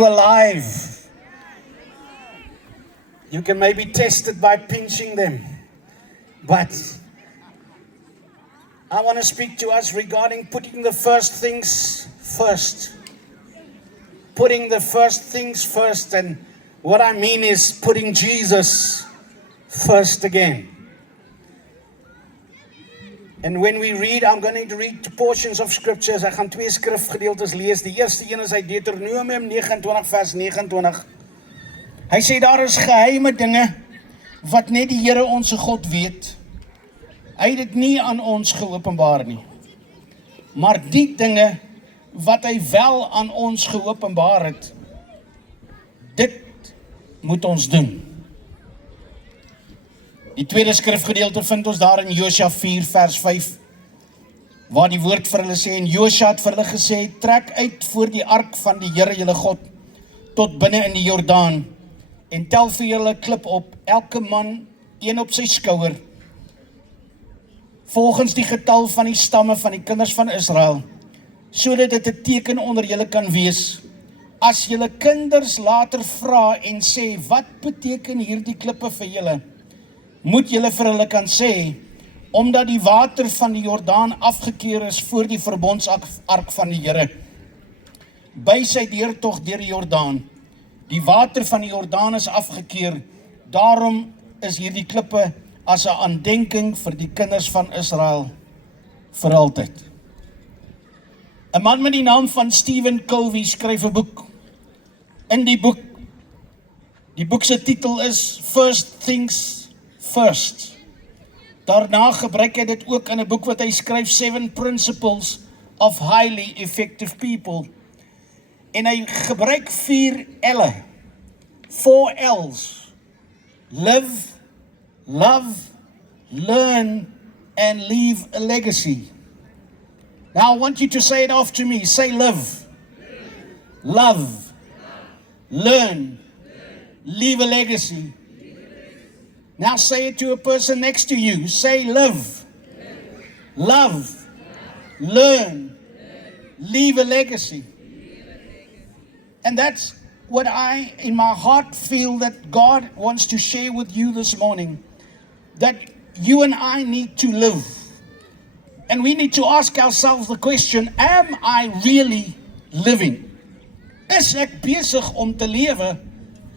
alive. You can maybe test it by pinching them. But I want to speak to us regarding putting the first things first. Putting the first things first. And what I mean is putting Jesus first again. And when we read, I'm going to read portions of scriptures. Ek gaan twee skrifgedeeltes lees. Die eerste een is uit Deuteronomium 29 vers 29. Hy sê daar is geheime dinge wat net die Here ons God weet. Hy het dit nie aan ons geopenbaar nie. Maar die dinge wat hy wel aan ons geopenbaar het, dit moet ons doen. Die tweede skrifgedeelte vind ons daar in Josua 4 vers 5, waar die woord vir hulle sê, en Josua het vir hulle gesê, trek uit voor die ark van die Here julle God, tot binne in die Jordaan, en tel vir julle klip op, elke man een op sy skouer, volgens die getal van die stamme van die kinders van Israel, sodat dit 'n teken onder julle kan wees. As julle kinders later vra en sê, wat beteken hierdie klippe vir julle? Moet julle vir hulle kan sê, omdat die water van die Jordaan afgekeer is voor die verbondsark van die Here, by sy deurtog deur die Jordaan, die water van die Jordaan is afgekeer, daarom is hierdie klippe as 'n aandenking vir die kinders van Israel vir altyd. 'n Man met die naam van Stephen Covey skryf 'n boek. In die boek se titel is First Things First. Daarna gebruik hy dit ook in 'n boek wat hy skryf, 7 Principles of Highly Effective People. En hy gebruik 4 L'e, 4 L's. Live, love, learn, and leave a legacy. Now I want you to say it after me. Say live, love, learn, leave a legacy. Now say it to a person next to you. Say live, love, learn, leave a legacy. And that's what I, in my heart, feel that God wants to share with you this morning. That you and I need to live. And we need to ask ourselves the question, am I really living? Is ek besig om te lewe,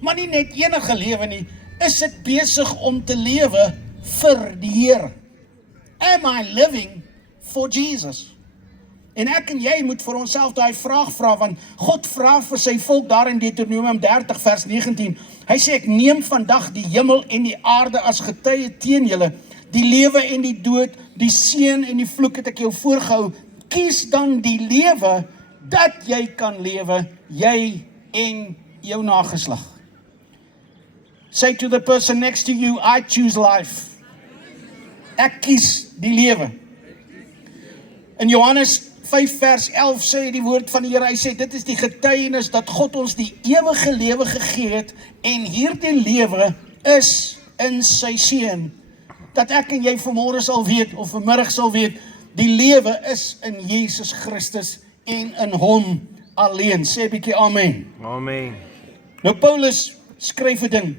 maar nie net enige lewe nie, is ek besig om te lewe vir die Here? Am I living for Jesus? En ek en jy moet vir onsself daai vraag vra, want God vra vir sy volk daar in Deuteronomium 30 vers 19, hy sê, ek neem vandag die hemel en die aarde as getuie teen julle, die lewe en die dood, die seën en die vloek het ek jou voorgehou, kies dan die lewe, dat jy kan lewe, jy en jou nageslag. Say to the person next to you, I choose life. Ek kies die lewe. In Johannes 5 vers 11 sê die woord van die Here, hy sê, dit is die getuienis dat God ons die ewige lewe gegee het, en hierdie lewe is in sy seun. Dat ek en jy vanmôre sal weet, of vanmiddag sal weet, die lewe is in Jesus Christus en in hom alleen. Sê 'n bietjie amen. Amen. Nou Paulus skryf 'n ding.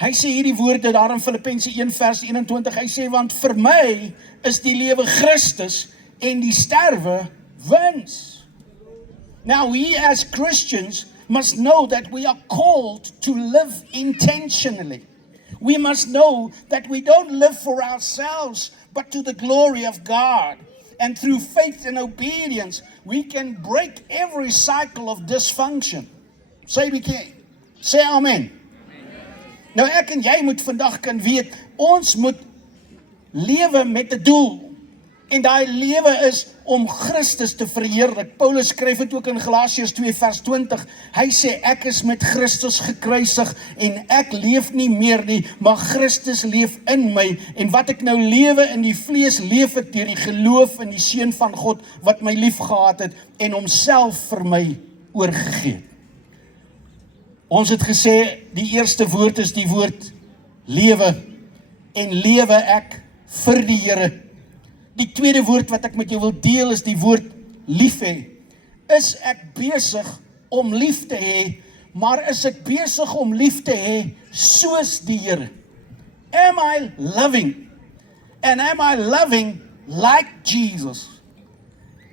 Hy sê hierdie woorde daar in Filippense 1 vers 21, hy sê, want vir my is die lewe Christus en die sterwe wins. Now we as Christians must know that we are called to live intentionally. We must know that we don't live for ourselves, but to the glory of God. And through faith and obedience, we can break every cycle of dysfunction. Say amen. Nou ek en jy moet vandag kan weet, ons moet lewe met 'n doel. En daai lewe is om Christus te verheerlik. Paulus skryf dit ook in Galasiërs 2 vers 20. Hy sê, ek is met Christus gekruisig en ek leef nie meer nie, maar Christus leef in my. En wat ek nou lewe in die vlees, leef ek deur die geloof in die Seun van God, wat my lief gehad het en homself vir my oorgegee het. Ons het gesê, die eerste woord is die woord lewe, en lewe ek vir die Here. Die tweede woord wat ek met jou wil deel is die woord lief hê. Is ek besig om lief te hê, maar is ek besig om lief te hê soos die Here? Am I loving? And am I loving like Jesus?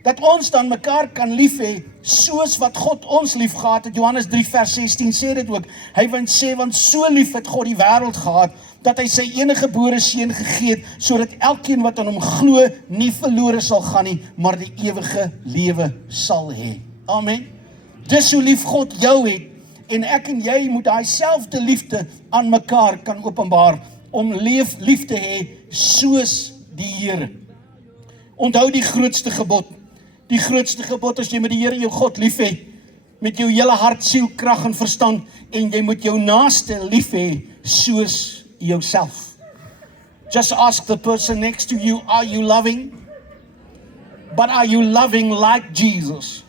Dat ons dan mekaar kan lief hê soos wat God ons lief gehad het. Johannes 3 vers 16 sê dit ook. Hy sê, want so lief het God die wêreld gehad, dat hy sy enige gebore seun gegee het, sodat elkeen wat aan hom glo, nie verlore sal gaan nie, maar die ewige lewe sal hê. Amen. Dis hoe lief God jou het, en ek en jy moet daai selfde liefde aan mekaar kan openbaar, om lief te hê soos die Here. Onthou die grootste gebod. Die grootste gebod is jy moet die Here jou God lief hê, met jou hele hart, siel, krag en verstand, en jy moet jou naaste lief hê soos jouself. Just ask the person next to you, are you loving? But are you loving like Jesus?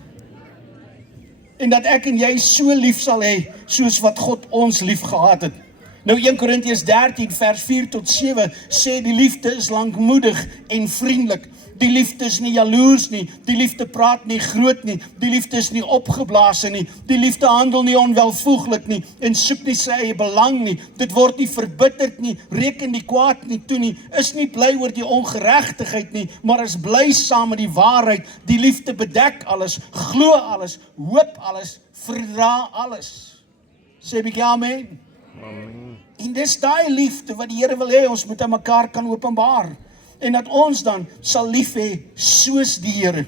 En dat ek en jy so lief sal hê, soos wat God ons lief gehad het. Nou 1 Korintiërs 13 vers 4 tot 7 sê die liefde is lankmoedig en vriendelik. Die liefde is nie jaloers nie, die liefde praat nie groot nie, die liefde is nie opgeblaase nie, die liefde handel nie onwelvoeglik nie, en soek nie sy eie belang nie, dit word nie verbitterd nie, reken die kwaad nie toe nie, is nie bly oor die ongeregtigheid nie, maar is bly saam met die waarheid. Die liefde bedek alles, glo alles, hoop alles, verdra alles. Sê 'n bietjie amen. En dis daai liefde wat die Here wil hê ons moet aan mekaar kan openbaar, en dat ons dan sal lief hê soos die Here.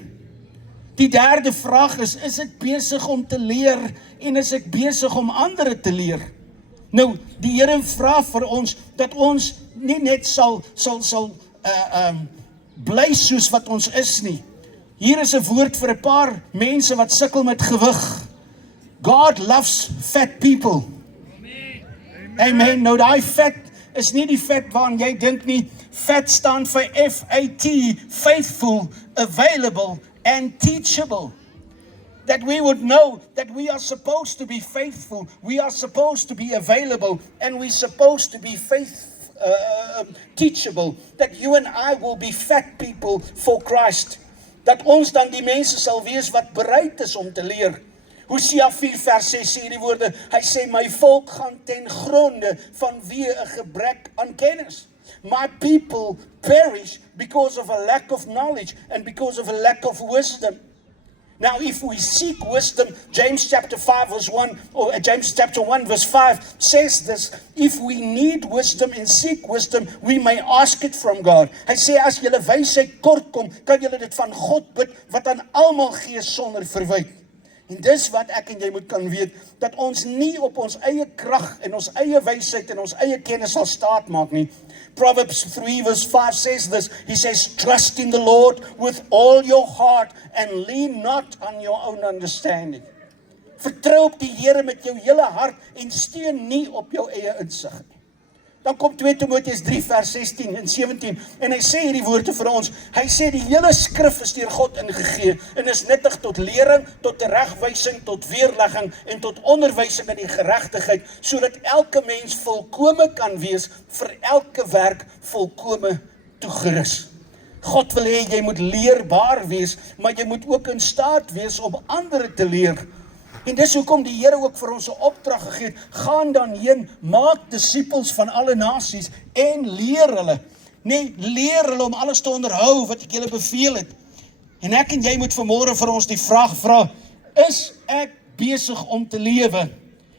Die derde vraag is ek besig om te leer, en is ek besig om ander te leer? Nou, die Here vra vir ons, dat ons nie net sal bly soos wat ons is nie. Hier is 'n woord vir 'n paar mense wat sukkel met gewig. God loves fat people. Amen. Nou daai vet is nie die vet waaraan jy dink nie. Vet staan vir F-A-T, faithful, available and teachable. That we would know that we are supposed to be faithful, we are supposed to be available, and we're supposed to be teachable. That you and I will be fat people for Christ. Dat ons dan die mense sal wees wat bereid is om te leer. Hosea 4 vers 6 sê die woorde, hy sê, my volk gaan ten gronde vanweë 'n gebrek aan kennis. My people perish because of a lack of knowledge and because of a lack of wisdom. Now, if we seek wisdom, James chapter 5 verse 1, or James chapter 1 verse 5 says this, if we need wisdom and seek wisdom, we may ask it from God. Hy sê, as julle wysheid kort kom, kan julle dit van God bid, wat aan almal gee sonder verwyte. En dis wat ek en jy moet kan weet, dat ons nie op ons eie krag en ons eie wysheid en ons eie kennis sal staat maak nie. Proverbs 3 verse 5 says this, he says, trust in the Lord with all your heart and lean not on your own understanding. Vertrou op die Here met jou hele hart en steun nie op jou eie insig nie. Dan kom 2 Timoteus 3 vers 16 en 17 en hy sê hierdie woorde vir ons. Hy sê die hele skrif is deur God ingegee en is nuttig tot lering, tot teregwysing, tot weerlegging en tot onderwysing in die geregtigheid, sodat elke mens volkome kan wees, vir elke werk volkome toegerus. God wil hê jy moet leerbaar wees, maar jy moet ook in staat wees om ander te leer. En dis hoekom die Here ook vir ons 'n opdrag gegee het, gaan dan heen, maak disippels van alle nasies en leer hulle. Nee, leer hulle om alles te onderhou wat ek julle beveel het. En ek en jy moet vanmôre vir ons die vraag vra, is ek besig om te lewe?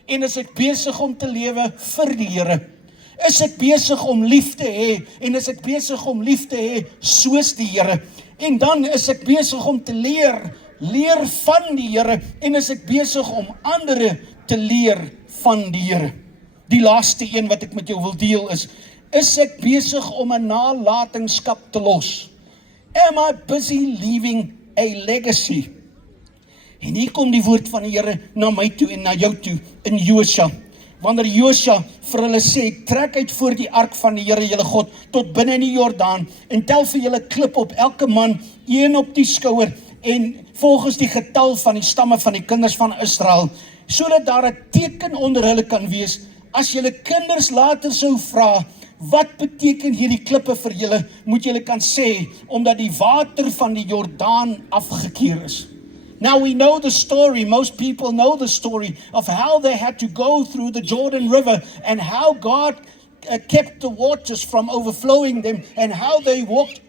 En is ek besig om te lewe vir die Here? Is ek besig om lief te hê? En is ek besig om lief te hê soos die Here? En dan is ek besig om te leer van die Here, en is ek besig om ander te leer van die Here. Die laaste een wat ek met jou wil deel is ek besig om 'n nalatenskap te los? Am I busy leaving a legacy? En hier kom die woord van die Here na my toe en na jou toe in Josua. Wanneer Josua vir hulle sê, trek uit voor die ark van die Here julle God tot binne in die Jordaan en tel vir julle klip op elke man een op die skouer en volgens die getal van die stamme van die kinders van Israel, sodat daar 'n teken onder hulle kan wees, as julle kinders later sou vra, wat beteken hierdie klippe vir julle, moet julle kan sê, omdat die water van die Jordaan afgekeer is. Now we know the story, most people know the story of how they had to go through the Jordan River and how God kept the waters from overflowing them and how they walked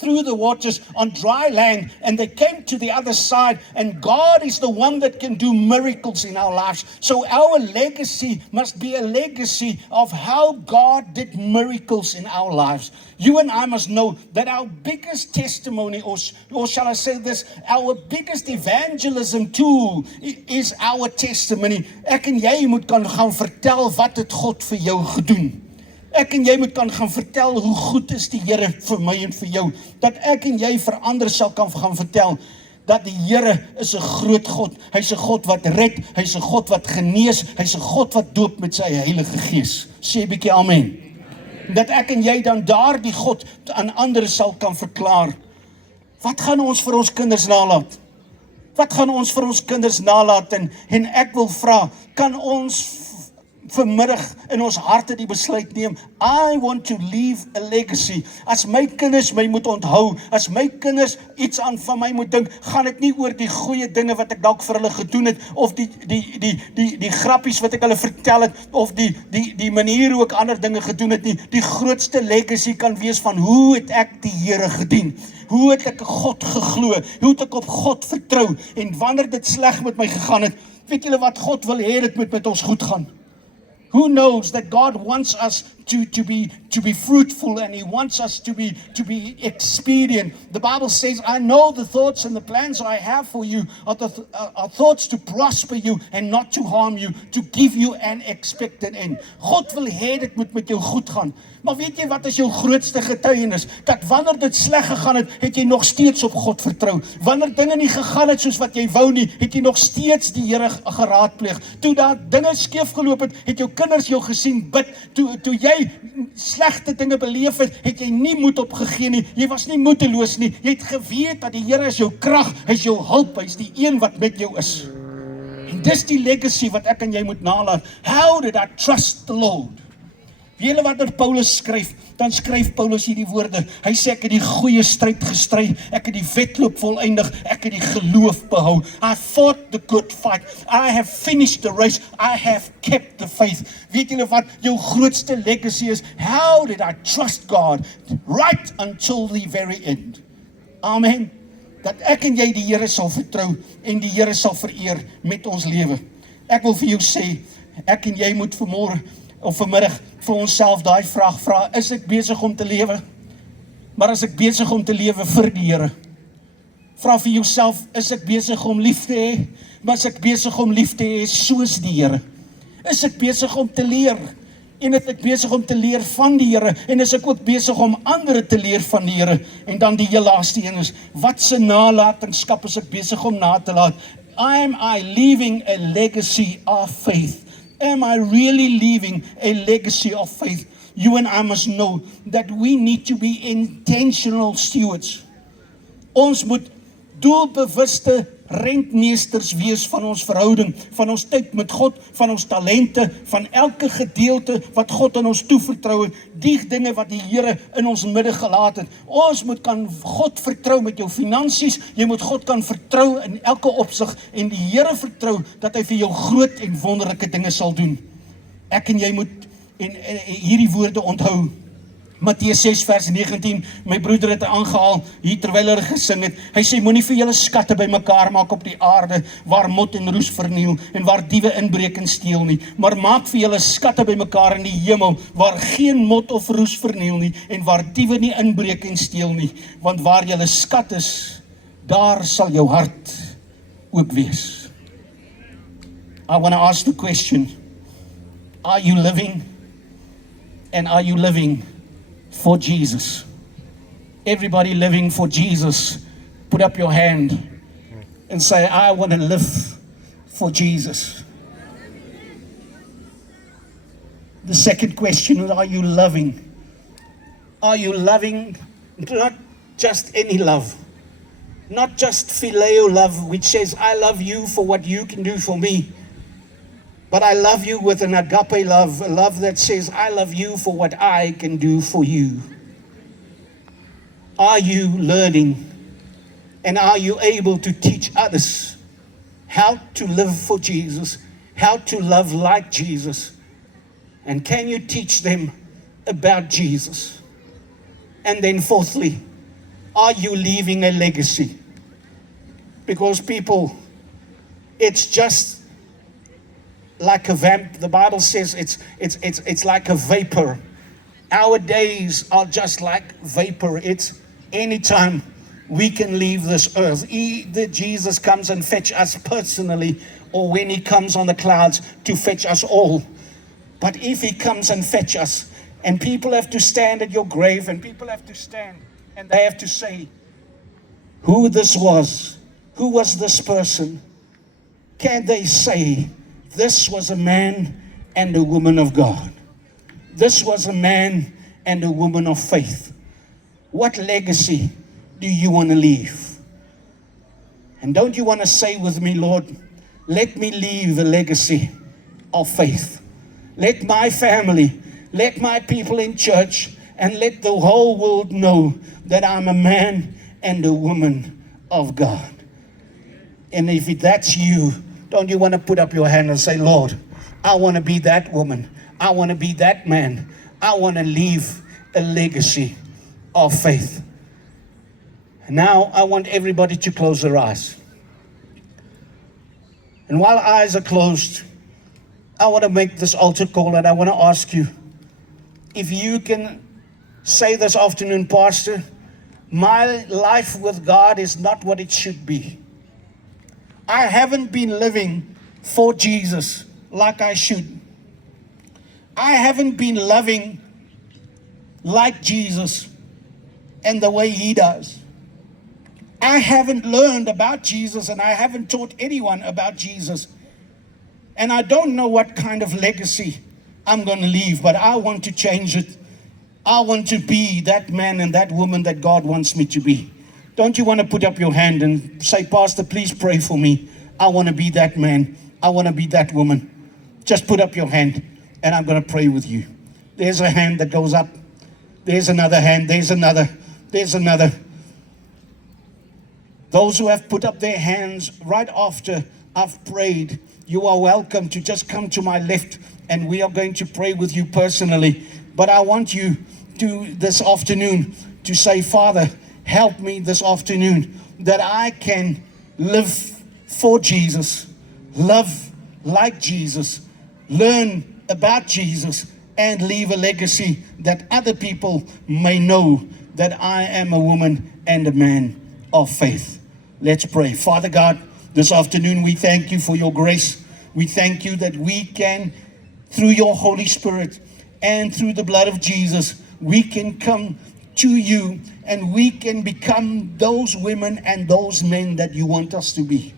through the waters on dry land and they came to the other side, and God is the one that can do miracles in our lives. So our legacy must be a legacy of how God did miracles in our lives. You and I must know that our biggest testimony, or shall I say this, our biggest evangelism tool is our testimony. Ek en jy moet kan gaan vertel wat het God vir jou gedoen. Ek en jy moet kan gaan vertel hoe goed is die Here vir my en vir jou. Dat ek en jy vir ander sal kan gaan vertel dat die Here is 'n groot God. Hy's 'n God wat red, hy's 'n God wat genees, hy's 'n God wat doop met sy Heilige Gees. Sê 'n bietjie amen. Dat ek en jy dan daardie God aan ander sal kan verklaar. Wat gaan ons vir ons kinders nalat? Wat gaan ons vir ons kinders nalat? En ek wil vra, kan ons vanmiddag in ons harte die besluit neem, I want to leave a legacy. As my kinders my moet onthou, as my kinders iets aan van my moet dink, gaan dit nie oor die goeie dinge wat ek dalk vir hulle gedoen het, of die grappies wat ek hulle vertel het, of die manier hoe ek ander dinge gedoen het nie. Die grootste legacy kan wees van hoe het ek die Here gedien? Hoe het ek God geglo? Hoe het ek op God vertrou? En wanneer dit sleg met my gegaan het, weet julle wat God wil hê dit moet met ons goed gaan? Who knows that God wants us to be fruitful, and He wants us to be expedient. The Bible says, I know the thoughts and the plans I have for you are thoughts to prosper you and not to harm you, to give you an expected end. God wil hê dit moet met jou goed gaan. Maar weet jy wat is jou grootste getuienis? Dat wanneer dit sleg gegaan het, het jy nog steeds op God vertrou. Wanneer dinge nie gegaan het soos wat jy wou nie, het jy nog steeds die Here geraadpleeg. Toe daar dinge skeef geloop het, het jou kinders jou gesien bid. Toe jy slegte dinge beleef het, het jy nie moed opgegee nie. Jy was nie moedeloos nie. Jy het geweet dat die Here is jou krag, hy is jou hulp, hy is die een wat met jou is. En dis die legacy wat ek en jy moet nalat. How did I trust the Lord? Wie julle wat Paulus skryf, dan skryf Paulus hierdie woorde. Hy sê ek het die goeie stryd gestry, ek het die wedloop volëindig, ek het die geloof behou. I fought the good fight. I have finished the race. I have kept the faith. Weet julle wat jou grootste legacy is? How did I trust God right until the very end? Amen. Dat ek en jy die Here sal vertrou en die Here sal vereer met ons lewe. Ek wil vir jou sê, ek en jy moet vanmôre of vanmiddag vir onsself daai vraag vra, is ek besig om te lewe? Maar as ek besig om te lewe vir die Here? Vra vir jouself, is ek besig om lief te hê? Maar as ek besig om lief te hê soos die Here? Is ek besig om te leer? En is ek besig om te leer van die Here? En is ek ook besig om ander te leer van die Here? En dan die heel laaste een is, wat se nalatenskap is ek besig om na te laat? Am I leaving a legacy of faith? Am I really leaving a legacy of faith? You and I must know that we need to be intentional stewards. Ons moet doelbewuste rentmeesters wees van ons verhouding, van ons tyd met God, van ons talente, van elke gedeelte wat God aan ons toevertrou het, die dinge wat die Here in ons midde gelaat het. Ons moet kan God vertrou met jou finansies, jy moet God kan vertrou in elke opsig en die Here vertrou dat hy vir jou groot en wonderlike dinge sal doen. Ek en jy moet hierdie woorde onthou. Matteus 6 vers 19, my broeder het aangehaal, hier terwyl hy gesing het, hy sê, moenie vir julle skatte bymekaar maak op die aarde, waar mot en roes verniel, en waar diewe inbreek en steel nie, maar maak vir julle skatte bymekaar in die hemel, waar geen mot of roes verniel nie, en waar diewe nie inbreek en steel nie, want waar julle skat is, daar sal jou hart ook wees. I want to ask the question, are you living, and are you living for Jesus? Everybody living for Jesus, put up your hand and say, I want to live for Jesus. The second question is, are you loving? Are you loving not just any love, not just phileo love, which says, I love you for what you can do for me, but I love you with an agape love, a love that says, I love you for what I can do for you. Are you learning? And are you able to teach others how to live for Jesus, how to love like Jesus. And can you teach them about Jesus? And then fourthly, are you leaving a legacy? Because people, it's just like a vamp. The Bible says it's like a vapor. Our days are just like vapor. It's anytime we can leave this earth. Either Jesus comes and fetch us personally, or when he comes on the clouds to fetch us all. But if he comes and fetch us, and people have to stand at your grave, and people have to stand and they have to say who this was, who was this person, can they say this was a man and a woman of God? This was a man and a woman of faith. What legacy do you want to leave? And don't you want to say with me, Lord, let me leave a legacy of faith. Let my family, let my people in church, and let the whole world know that I'm a man and a woman of God. And if that's you, don't you want to put up your hand and say, Lord, I want to be that woman. I want to be that man. I want to leave a legacy of faith. Now I want everybody to close their eyes. And while eyes are closed, I want to make this altar call, and I want to ask you if you can say this afternoon, Pastor, my life with God is not what it should be. I haven't been living for Jesus like I should. I haven't been loving like Jesus and the way he does. I haven't learned about Jesus, and I haven't taught anyone about Jesus. And I don't know what kind of legacy I'm going to leave, but I want to change it. I want to be that man and that woman that God wants me to be. Don't you want to put up your hand and say, Pastor, please pray for me. I want to be that man. I want to be that woman. Just put up your hand, and I'm going to pray with you. There's a hand that goes up. There's another hand. There's another. There's another. Those who have put up their hands right after I've prayed, you are welcome to just come to my left, and we are going to pray with you personally. But I want you to this afternoon to say, Father, help me this afternoon that I can live for Jesus, love like Jesus, learn about Jesus, and leave a legacy that other people may know that I am a woman and a man of faith. Let's pray. Father God, this afternoon we thank you for your grace. We thank you that we can, through your Holy Spirit and through the blood of Jesus, we can come to you and we can become those women and those men that you want us to be.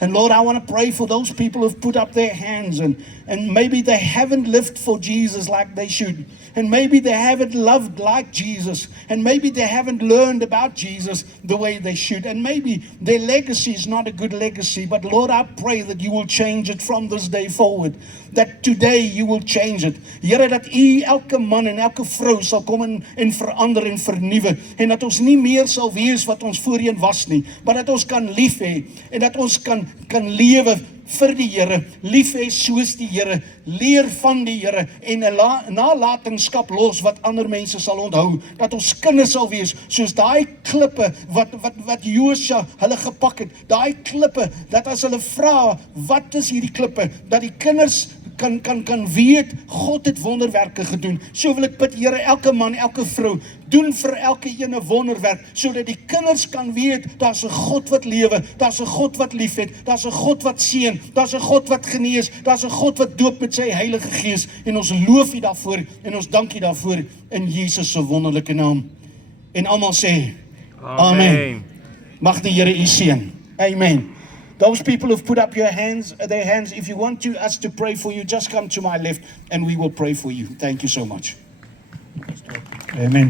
And Lord, I want to pray for those people who've put up their hands and maybe they haven't lived for Jesus like they should. And maybe they haven't loved like Jesus. And maybe they haven't learned about Jesus the way they should. And maybe their legacy is not a good legacy. But Lord, I pray that you will change it from this day forward. That today you will change it. Here, dat u elke man en elke vrou sal kom en verander en vernuwe. En dat ons nie meer sal wees wat ons voorheen was nie. Maar dat ons kan lief hê. En dat ons kan lewe vir die Here, lief hê soos die Here, leer van die Here en 'n nalatenskap los wat ander mense sal onthou, dat ons kinders sal wees soos daai klippe wat Josua hulle gepak het, daai klippe dat as hulle vra wat is hierdie klippe, dat die kinders kan weet, God het wonderwerke gedoen. So wil ek bid, Here, elke man, elke vrou, doen vir elke ene wonderwerk, sodat die kinders kan weet, daar's 'n God wat lewe, daar's 'n God wat lief het, daar's 'n God wat seën, daar's 'n God wat genees, daar's 'n God wat doop met sy Heilige Gees, en ons loof U daarvoor, en ons dank U daarvoor, in Jesus se wonderlike naam. En almal sê, Amen. Mag die Here U seën. Amen. Those people who've put up their hands, if you want us to pray for you, just come to my left and we will pray for you. Thank you so much. Amen.